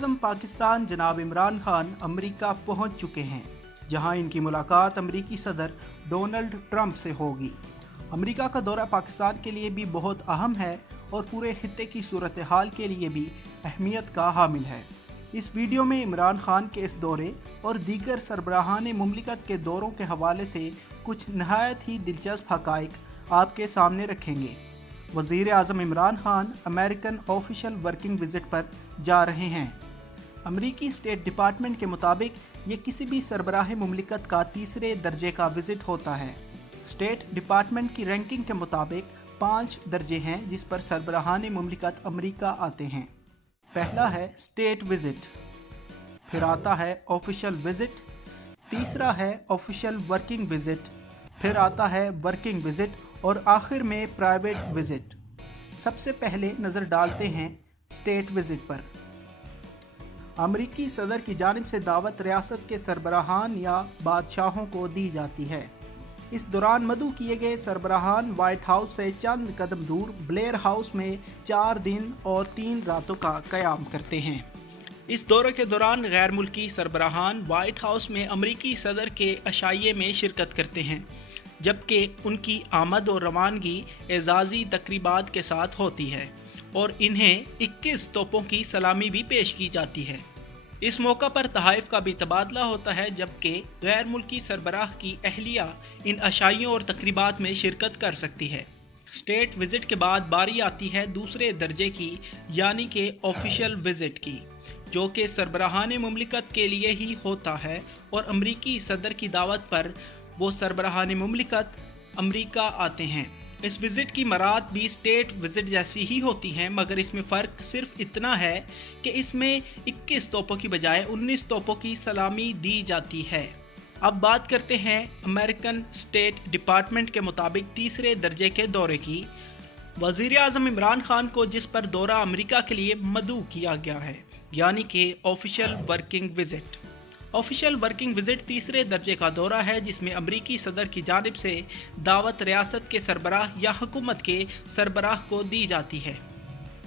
वज़ीर-ए-आज़म पाकिस्तान जनाब इमरान खान अमेरिका पहुंच चुके हैं, जहां इनकी मुलाकात अमेरिकी सदर डोनाल्ड ट्रंप से होगी। अमेरिका का दौरा पाकिस्तान के लिए भी बहुत अहम है और पूरे खित्ते की सूरत हाल के लिए भी अहमियत का हामिल है। इस वीडियो में इमरान खान के इस दौरे और दीगर सरबराहान मुमलिकत के दौरों के हवाले से कुछ नहायत ही दिलचस्प हक़ाइक़ आपके सामने रखेंगे। वज़ीर-ए-आज़म Imran Khan American official working visit पर जा रहे हैं। अमेरिकी स्टेट डिपार्टमेंट के मुताबिक ये किसी भी सरबराह मुमलिकत का तीसरे दर्जे का विज़िट होता है। स्टेट डिपार्टमेंट की रैंकिंग के मुताबिक 5 दर्जे हैं जिस पर सरबराहान मुमलिकत अमेरिका आते हैं। पहला है स्टेट विज़िट, फिर आता है ऑफिशियल विज़िट, तीसरा है ऑफिशियल वर्किंग विज़िट, फिर आता है वर्किंग विज़िट और आखिर में प्राइवेट विज़िट। सबसे पहले नज़र डालते हैं स्टेट विज़िट पर। अमेरिकी सदर की जानिब से दावत रियासत के सरबराहान या बादशाहों को दी जाती है। इस दौरान मदऊ किए गए सरबराहान व्हाइट हाउस से चंद कदम दूर ब्लेयर हाउस में 4 दिन और 3 रातों का क़याम करते हैं। इस दौरे के दौरान गैर मुल्की सरबराहान व्हाइट हाउस में अमेरिकी सदर के अशाइये में शिरकत करते हैं, जबकि उनकी आमद और रवानगी एजाज़ी तकरीबात के साथ होती है और इन्हें 21 तोपों की सलामी भी पेश की जाती है। इस मौका पर तहाइफ का भी तबादला होता है, जबकि गैर मुल्की सरबराह की अहलिया इन अशाइयों और तकरीबात में शिरकत कर सकती है। स्टेट विज़िट के बाद बारी आती है दूसरे दर्जे की यानी कि ऑफिशियल विज़िट की, जो कि सरबराहान मुमलिकत के लिए ही होता है और अमरीकी सदर की दावत पर वो सरबराहान मुमलिकत अमेरिका आते हैं। इस विज़िट की मराद भी स्टेट विज़िट जैसी ही होती हैं, मगर इसमें फ़र्क सिर्फ इतना है कि इसमें 21 तोपों की बजाय 19 तोपों की सलामी दी जाती है। अब बात करते हैं अमेरिकन स्टेट डिपार्टमेंट के मुताबिक तीसरे दर्जे के दौरे की। वज़ीर-ए-आज़म इमरान खान को जिस पर दौरा अमेरिका के लिए मदऊ किया गया है, यानी कि official working visit. Official working visit तीसरे दर्जे का दौरा है जिसमें अमरीकी सदर की जानिब से दावत रियासत के सरबराह या हुकूमत के सरबराह को दी जाती है।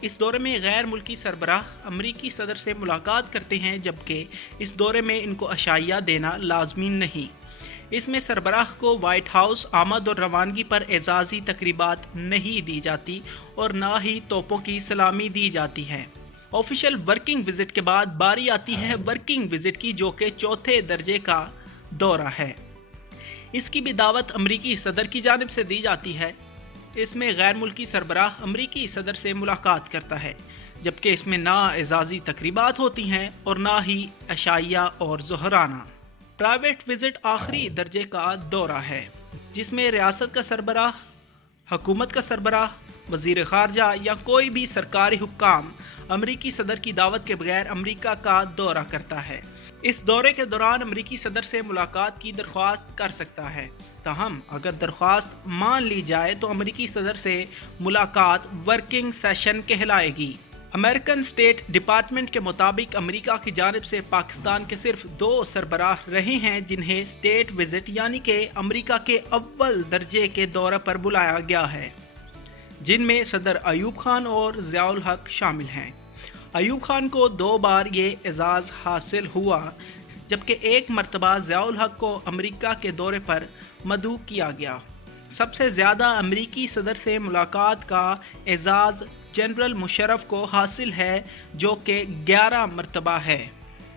इस दौरे में गैर मुल्की सरबराह अमरीकी सदर से मुलाकात करते हैं, जबकि इस दौरे में इनको अशाइया देना लाजमी नहीं। इसमें सरबराह को व्हाइट हाउस आमद और रवानगी पर एजाज़ी तकरीबात नहीं दी जाती और ना ही तोपों की सलामी दी जाती है। ऑफिशियल वर्किंग विज़िट के बाद बारी आती है वर्किंग विज़िट की, जो कि चौथे दर्जे का दौरा है। इसकी भी दावत अमरीकी सदर की जानिब से दी जाती है। इसमें गैर मुल्की सरबराह अमरीकी सदर से मुलाकात करता है, जबकि इसमें ना एजाज़ी तकरीबात होती हैं और ना ही अशाइया और ज़ुहराना। प्राइवेट विज़िट आखिरी दर्जे का दौरा है, जिसमें रियासत का सरबराह, हुकूमत का सरबराह, वज़ीर ख़ारजा या कोई भी सरकारी हुक्काम अमरीकी सदर की दावत के बगैर अमेरिका का दौरा करता है। इस दौरे के दौरान अमरीकी सदर से मुलाकात की दरख्वास्त कर सकता है। ताहम अगर दरख्वास्त मान ली जाए तो अमरीकी सदर से मुलाकात वर्किंग सेशन कहलाएगी। अमेरिकन स्टेट डिपार्टमेंट के मुताबिक अमेरिका की जानिब से पाकिस्तान के सिर्फ 2 सरबराह रहे हैं जिन्हें स्टेट विज़िट यानी कि अमेरिका के अव्वल दर्जे के दौरे पर बुलाया गया है, जिनमें सदर अयूब खान और ज़ियाउल हक शामिल हैं। अयूब खान को 2 बार ये एजाज़ हासिल हुआ, जबकि 1 मरतबा ज़ियाउल हक को अमेरिका के दौरे पर मदऊ किया गया। सबसे ज़्यादा अमेरिकी सदर से मुलाकात का एजाज़ जनरल मुशर्रफ को हासिल है, जो कि 11 मरतबा है,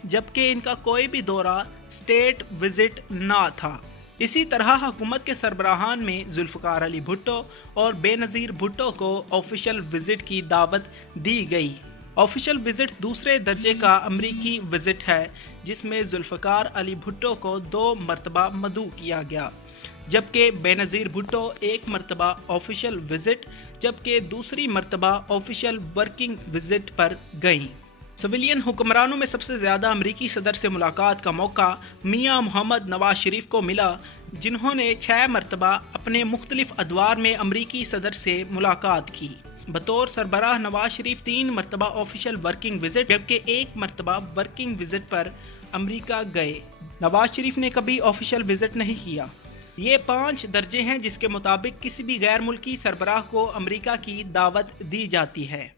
जबकि इनका कोई भी दौरा स्टेट विज़िट ना था। इसी तरह हुकूमत के सरबराहान में जुल्फ़िकार अली भुट्टो और बेनज़ीर भुट्टो को ऑफिशियल विज़िट की दावत दी गई। ऑफिशियल विज़िट दूसरे दर्जे का अमरीकी विज़िट है, जिसमें जुल्फ़िकार अली भुट्टो को 2 मरतबा मदऊ किया गया, जबकि बेनज़ीर भुट्टो 1 मरतबा ऑफिशियल विज़िट जबकि दूसरी मरतबा ऑफिशियल वर्किंग विज़िट पर गईं। सिविलियन हुक्मरानों में सबसे ज़्यादा अमरीकी सदर से मुलाकात का मौका मियाँ मोहम्मद नवाज शरीफ को मिला, जिन्होंने 6 मरतबा अपने मुख्तलिफ अदवार में अमरीकी सदर से मुलाकात की। बतौर सरबराह नवाज शरीफ 3 मरतबा ऑफिशियल वर्किंग विज़िट जबकि 1 मरतबा वर्किंग विज़िट पर अमरीका गए। नवाज शरीफ ने कभी ऑफिशियल विज़िट नहीं किया। ये 5 दर्जे हैं जिसके मुताबिक किसी भी गैर मुल्की सरबराह को अमरीका की दावत दी जाती है।